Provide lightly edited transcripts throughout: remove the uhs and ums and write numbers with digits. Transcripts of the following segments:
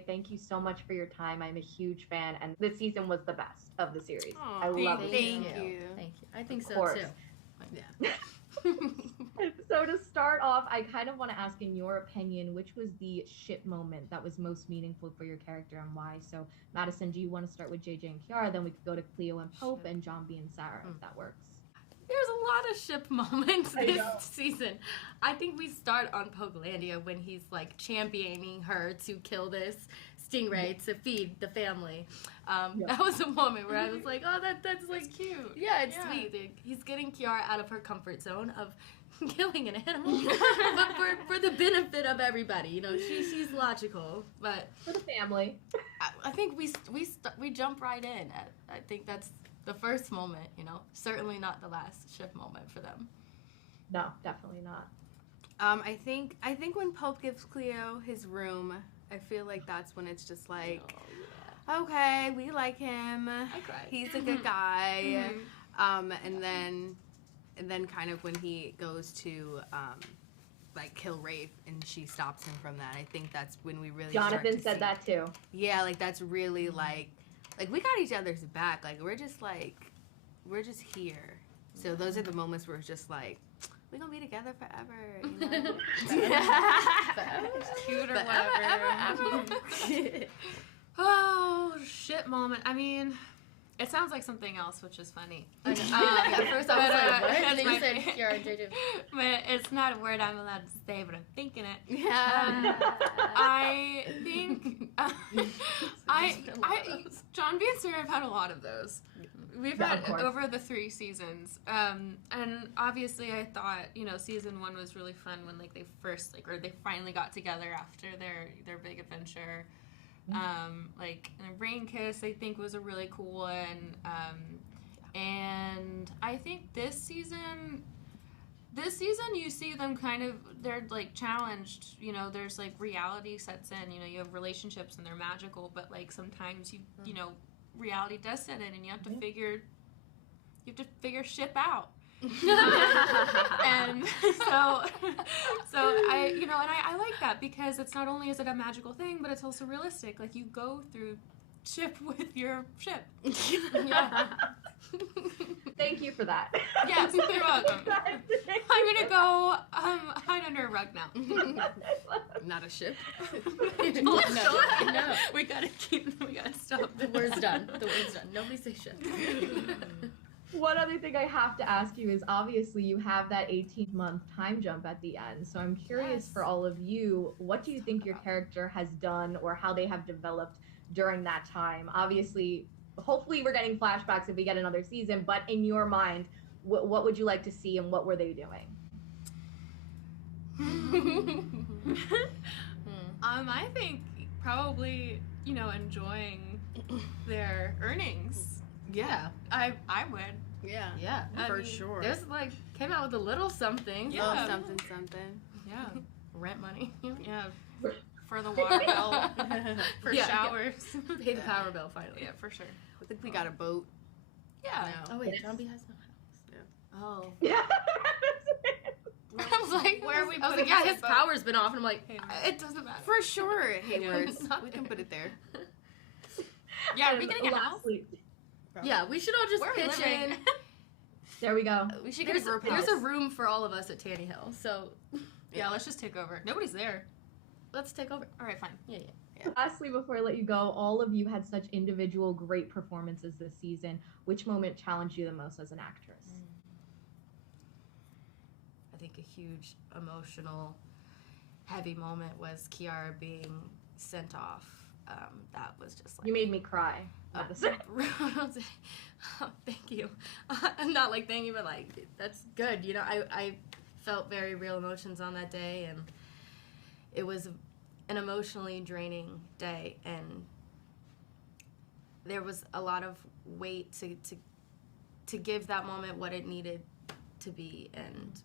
say thank you so much for your time. I'm a huge fan, and this season was the best of the series. Aw, I love it. thank you. Thank you. I think Of so course. too. Yeah. So to start off, I kind of want to ask, in your opinion, which was the ship moment that was most meaningful for your character and why? So Madison, do you want to start with JJ and Kiara? Then we could go to Cleo and Pope, and John B and Sarah, if that works. There's a lot of ship moments I this know. season. I think we start on Pokelandia when he's like championing her to kill this stingray to feed the family. That was a moment where I was like, oh, that's like cute. Yeah, it's Yeah. sweet. Like, he's getting Kiara out of her comfort zone of killing an animal, but for the benefit of everybody. You know, she's logical, but For the family. I think we jump right in. I think that's the first moment. You know, certainly not the last ship moment for them. No, definitely not. I think when Pope gives Cleo his room, I feel like that's when it's just like, okay, we like him. I cried. He's a good guy. And then kind of when he goes to like kill Rafe and she stops him from that, I think that's when we really start Jonathan to said see- that too. Yeah, like that's really like we got each other's back. Like we're just here. So those are the moments where it's just like we're gonna be together forever. You know? Cute or Forever, whatever. Oh, shit moment. I mean, it sounds like something else, which is funny. At first I was like, what? And then you my said fa- Kiara and JJ. But it's not a word I'm allowed to say, but I'm thinking it. Yeah. I think John B and Sarah have had a lot of those. We've Yeah, had of course. over the 3 seasons, and obviously I thought season 1 was really fun when like they first or they finally got together after their big adventure. Like and Rain Kiss I think was a really cool one, and I think this season you see them kind of, they're like challenged, there's like reality sets in, you have relationships and they're magical, but like sometimes you know reality does set in and you have to figure ship out. And so I like that because it's not only is it a magical thing, but it's also realistic. Like you go through ship with your ship. Yeah. Thank you for that. Yes, you're welcome. I'm gonna go hide under a rug now. Not a ship. No. We gotta stop. The word's done. Nobody say shit. One other thing I have to ask you is obviously you have that 18-month time jump at the end. So I'm curious for all of you, what do you think your character has done or how they have developed during that time? Obviously, hopefully we're getting flashbacks if we get another season, but in your mind, what would you like to see and what were they doing? I think probably, enjoying their earnings. Yeah. I would. Yeah. Yeah. For mean, sure. There's like came out with a little something. Yeah. Oh, something. Yeah. Rent money. Yeah. For the water bill. For Yeah. showers. Pay the power bill finally. Yeah, for sure. I think we got a boat. Yeah. now. Oh wait, John B has no house. Yeah. Oh. Yeah. I was like, where are we I was putting like, yeah, this his boat? power's been off, and I'm like, It doesn't matter. For sure, Hayward. Yeah. We can put it there. Yeah, are we getting a house? Lastly, yeah, we should all just Where are we pitch living? in. there we go. We should get a group There's house. a room for all of us at Tanny Hill, so Yeah, let's just take over. Nobody's there. let's take over. All right, fine. Yeah. Lastly, before I let you go, all of you had such individual great performances this season. Which moment challenged you the most as an actress? I think a huge emotional, heavy moment was Kiara being sent off. That was just like You made me cry. Madison. Oh, thank you. Not like thank you, but like that's good. I felt very real emotions on that day, and it was an emotionally draining day, and there was a lot of weight to give that moment what it needed to be and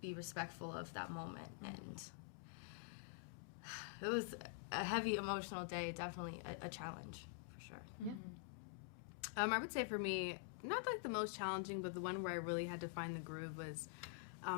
be respectful of that moment. And it was a heavy emotional day, definitely a challenge for sure. Yeah. I would say for me, not like the most challenging, but the one where I really had to find the groove was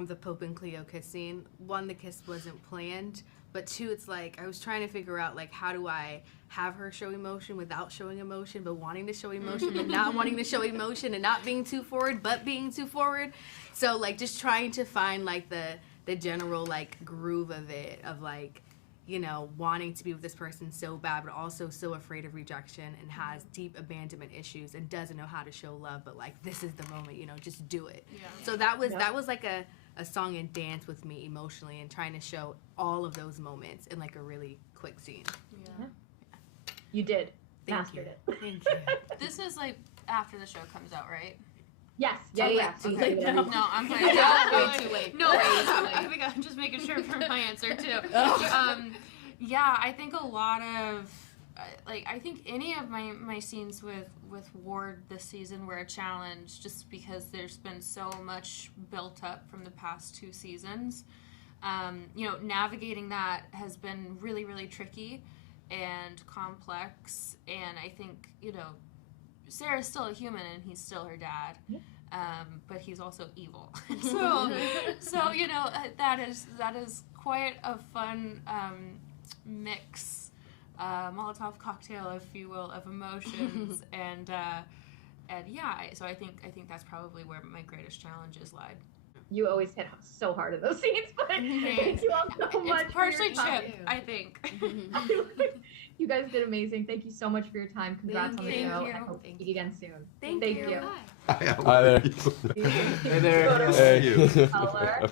the Pope and Cleo kiss scene. One, the kiss wasn't planned, But two, it's like I was trying to figure out like how do I have her show emotion without showing emotion, but wanting to show emotion, but not wanting to show emotion, and not being too forward, but being too forward. So like just trying to find like the general like groove of it, of like, you know, wanting to be with this person so bad, but also so afraid of rejection and has deep abandonment issues and doesn't know how to show love, but like this is the moment, you know, just do it. Yeah. So that was like a song and dance with me emotionally, and trying to show all of those moments in like a really quick scene. Yeah. You did. Thank Mastered you. it. Thank you. This is like after the show comes out, right? Yes. Yeah, Too yeah. late. So you Okay. say whatever you No, want. I'm fine. Way too late. No, Way I too late. think I'm just making sure for my answer too. Yeah, I think a lot of like I think any of my scenes with Ward this season were a challenge, just because there's been so much built up from the past 2 seasons. You know, navigating that has been really, really tricky and complex, and I think, you know, Sarah's still a human and he's still her dad. Yeah. But he's also evil. so you know, that is quite a fun mix, Molotov cocktail, if you will, of emotions, and yeah. So I think that's probably where my greatest challenges lied. You always hit so hard in those scenes, but thank you all so much. It's partially for your time. Chip, I think. You guys did amazing. Thank you so much for your time. Congrats on the Thank show. you. And I hope to Thank see you again soon. Thank you. you. Hi there. Hey there. Hey. Color.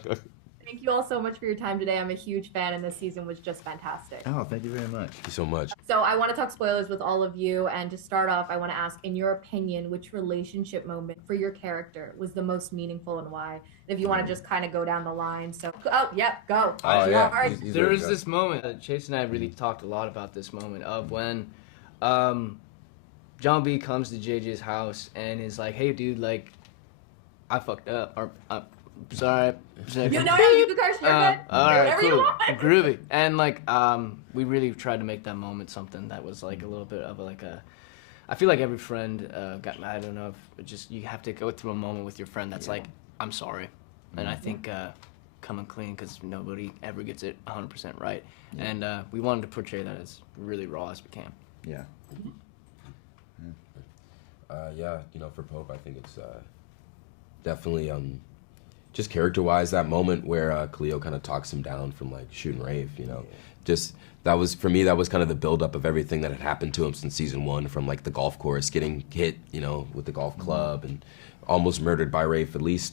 Thank you all so much for your time today. I'm a huge fan, and this season was just fantastic. Oh, thank you very much. Thank you so much. So I want to talk spoilers with all of you, and to start off, I want to ask, in your opinion, which relationship moment for your character was the most meaningful and why? If you want to just kind of go down the line. So, go. Oh, yeah. All right. He's There ready was to go. this moment, Chase and I really talked a lot about this moment of when John B comes to JJ's house and is like, hey dude, like, I fucked up, or I'm sorry. You know, you can curse. You're good. All Say right, whatever you cool, want. groovy, and like, we really tried to make that moment something that was like a little bit of I feel like every friend I don't know, if just you have to go through a moment with your friend that's like, I'm sorry, and I think coming clean, because nobody ever gets it 100% right, and we wanted to portray that as really raw as we can. Yeah. Yeah, you know, for Pope, I think it's definitely just character-wise, that moment where Cleo kind of talks him down from like shooting Rafe, you know, just that was, for me, that was kind of the buildup of everything that had happened to him since season 1, from like the golf course, getting hit, you know, with the golf club, and almost murdered by Rafe at least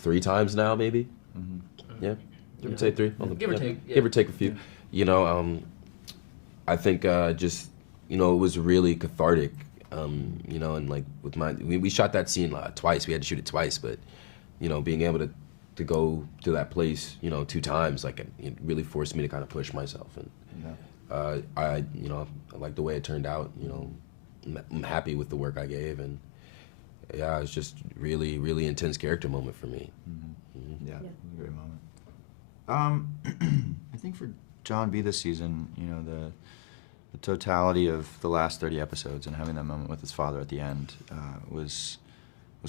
3 times now, maybe. Yeah, give or take 3. Give or take, yeah. Give or take a few. You know, I think just, you know, it was really cathartic. You know, and like with we shot that scene twice. We had to shoot it twice, but you know, being able to go to that place, you know, 2 times, like it really forced me to kind of push myself, and I you know, I like the way it turned out. You know, I'm happy with the work I gave, and yeah, it's just really, really intense character moment for me. Yeah, it was a great moment. I think for John B this season, you know, the totality of the last 30 episodes and having that moment with his father at the end was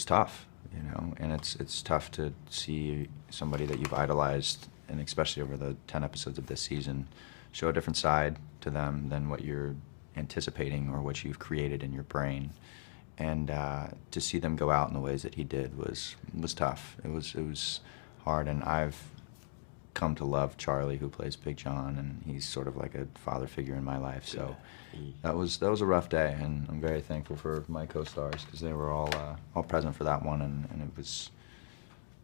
tough, you know, and it's tough to see somebody that you've idolized, and especially over the 10 episodes of this season, show a different side to them than what you're anticipating or what you've created in your brain. And to see them go out in the ways that he did was tough. It was hard, and I've come to love Charlie, who plays Big John, and he's sort of like a father figure in my life. So that was a rough day, and I'm very thankful for my co-stars, because they were all present for that one, and it was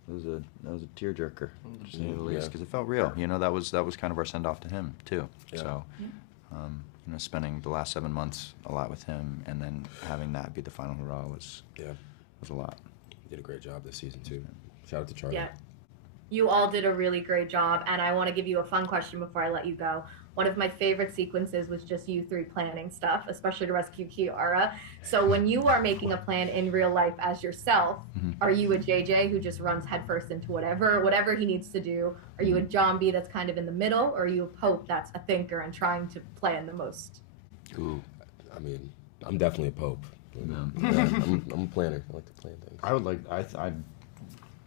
a tearjerker, to say the least, because it felt real. You know, that was kind of our send off to him too. Yeah. So. You know, spending the last 7 months a lot with him, and then having that be the final hurrah was a lot. Did a great job this season too. Shout out to Charlie. Yeah. You all did a really great job, and I want to give you a fun question before I let you go. One of my favorite sequences was just you 3 planning stuff, especially to rescue Kiara. So when you are making a plan in real life as yourself, are you a JJ who just runs headfirst into whatever he needs to do? Are you a John B that's kind of in the middle, or are you a Pope that's a thinker and trying to plan the most? Ooh, I mean, I'm definitely a Pope. I'm a planner. I like to plan things.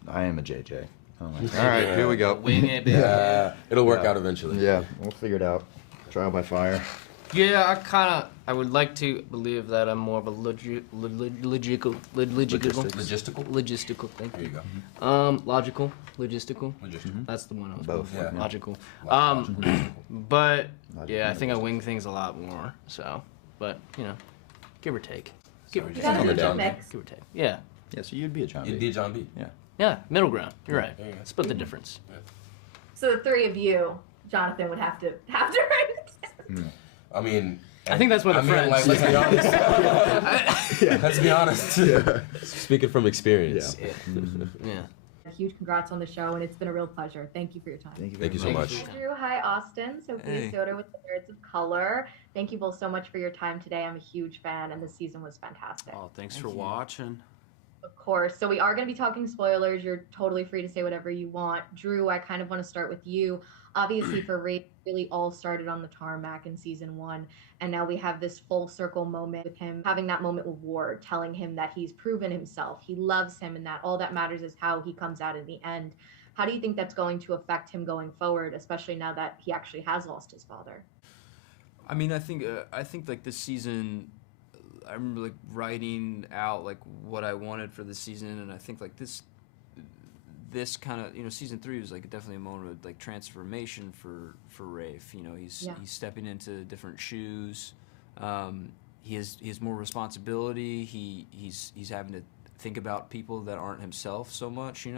I am a JJ. I'm like, all right, here we go. Wing it, baby. Yeah, it'll work out eventually. Yeah, we'll figure it out. Trial by fire. Yeah, I would like to believe that I'm more of a logistical. Thank There you. you go. Logical, logistical. Logistical. That's the one I was Both, going for. yeah. Logical. Logical. But yeah, I think I wing things a lot more. So, but give or take. Give or You take. gotta Number do the down. mix. Give or take. Yeah. Yeah, so you'd be a John You'd B. be John B. Yeah. Yeah. Middle ground. You're right. There you go. Split the difference. So the three of you, Jonathan would have to write. I mean, I think that's what I the mean, friends. like, let's be honest. Let's be honest. Speaking from experience. Yeah. A huge congrats on the show, and it's been a real pleasure. Thank you for your time. Thank you Thank you so very much. Hi, Drew. Hi, Austin. Sophia Hey. Soda with the Nerds of Color. Thank you both so much for your time today. I'm a huge fan, and the season was fantastic. Oh, thanks Thank for you. watching. Of course. So we are going to be talking spoilers. You're totally free to say whatever you want. Drew, I kind of want to start with you. Obviously, for Ray, it really all started on the tarmac in season 1, and now we have this full circle moment with him having that moment with Ward, telling him that he's proven himself, he loves him, and that all that matters is how he comes out in the end. How do you think that's going to affect him going forward, especially now that he actually has lost his father? I mean, I think like this season, I remember like writing out like what I wanted for the season, and I think like this kind of season 3 was like definitely a moment of like transformation for Rafe. He's stepping into different shoes. He has more responsibility. He's having to think about people that aren't himself so much.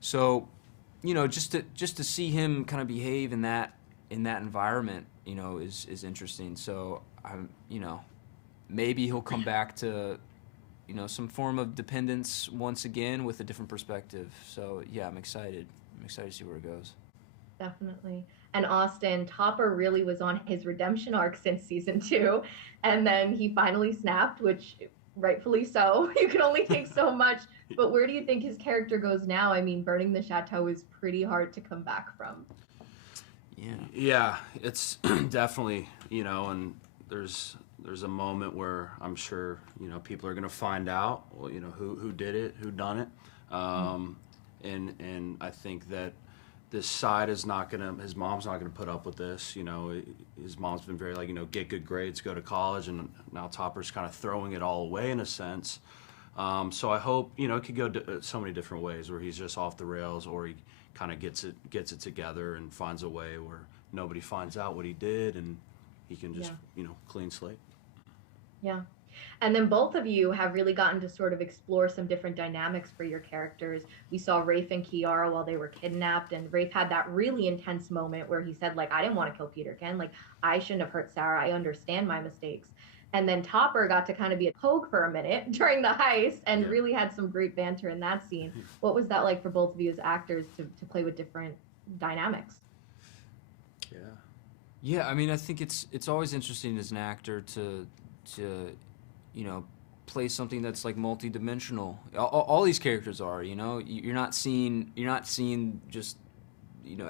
So just to see him kind of behave in that environment is interesting. So I'm maybe he'll come back to some form of dependence once again with a different perspective. So yeah, I'm excited to see where it goes. Definitely. And Austin, Topper really was on his redemption arc since season 2, and then he finally snapped, which rightfully so. You can only take so much. But where do you think his character goes now? I mean, burning the chateau is pretty hard to come back from. Yeah, it's definitely, and there's a moment where I'm sure, people are going to find out, who did it, who done it. And I think that this side is not going to, his mom's not going to put up with this. His mom's been very like, get good grades, go to college, and now Topper's kind of throwing it all away in a sense. So I hope, it could go so many different ways where he's just off the rails, or he kind of gets it together and finds a way where nobody finds out what he did, and he can just, clean slate. Yeah. And then both of you have really gotten to sort of explore some different dynamics for your characters. We saw Rafe and Kiara while they were kidnapped, and Rafe had that really intense moment where he said, like, I didn't want to kill Peterkin. Like, I shouldn't have hurt Sarah. I understand my mistakes. And then Topper got to kind of be a pogue for a minute during the heist and really had some great banter in that scene. What was that like for both of you as actors to play with different dynamics? Yeah, I mean, I think it's always interesting as an actor to play something that's like multi-dimensional. All these characters are, you're not seeing just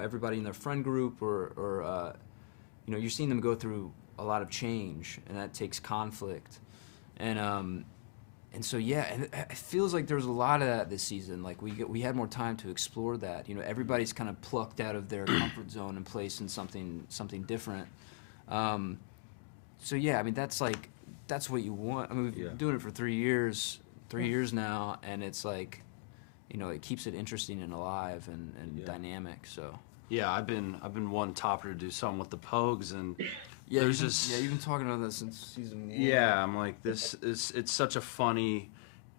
everybody in their friend group or you're seeing them go through a lot of change, and that takes conflict, and so yeah, and it feels like there's a lot of that this season. Like we had more time to explore that. Everybody's kind of plucked out of their comfort zone and placed in something different. So yeah, I mean that's what you want. I mean, we've been doing it for 3 years now, and it's like, it keeps it interesting and alive and dynamic. So yeah, I've been wanting Topper to do something with the Pogues, and yeah, you've been talking about that since season 1. Yeah, I'm like, it's such a funny.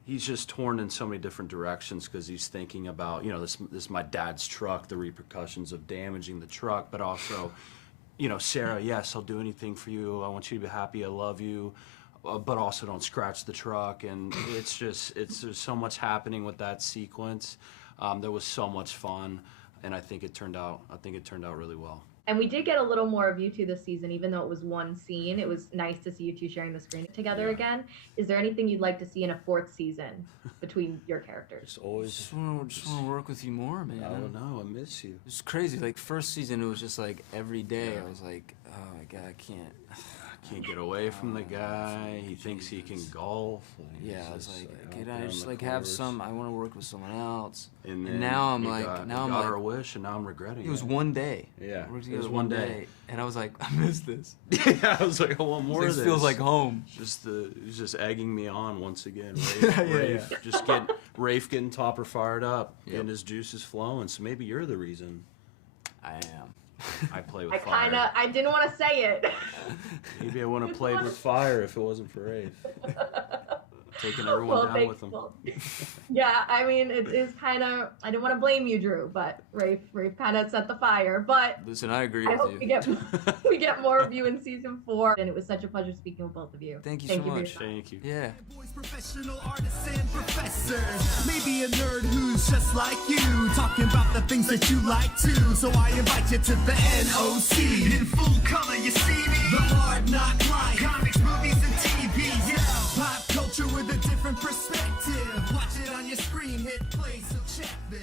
He's just torn in so many different directions because he's thinking about, this is my dad's truck, the repercussions of damaging the truck, but also, Sarah, yes, I'll do anything for you. I want you to be happy. I love you. But also don't scratch the truck. And there's so much happening with that sequence. There was so much fun, and I think it turned out really well. And we did get a little more of you two this season, even though it was one scene. It was nice to see you two sharing the screen together again. Is there anything you'd like to see in a 4th season between your characters? Just want to work with you more, man. I don't know. I miss you. It's crazy. Like first season, it was just like every day. I was like, oh my god, I can't get away from the guy. He thinks he can golf. And he's Yeah, I was just, like, out can there I on just the like have course. some? I want to work with someone else. And, And then now I'm he like, got, now he I'm got like, our wish, and now I'm regretting it was it. one day. Yeah, We worked it was together one day. and I was like, I miss this. Yeah, I was like, I want more of This this. feels like home. He's just egging me on once again. Yeah, Rafe, yeah. just Rafe getting Topper fired up, getting his juices flowing. So maybe you're the reason I am. I play with I fire. I didn't want to say it. Maybe I wouldn't have played with fire if it wasn't for Rafe. Taking everyone down thanks, with him. well, yeah, I mean, it is kind of, I didn't want to blame you, Drew, but Rafe kind of set the fire. But Listen, I agree I with hope you. we get more of you in season 4. And it was such a pleasure speaking with both of you. Thank you so for your much. time. Thank you. Yeah. Boys, professional artists and professors. Maybe a nerd who's just like you, talking about the things that you like too. So I invite you to the NOC. In full color, you see me. The Hard Knock Life. Comics, movies, and TV. Yeah. Pop culture with a different perspective. Watch it on your screen, hit play, so check this.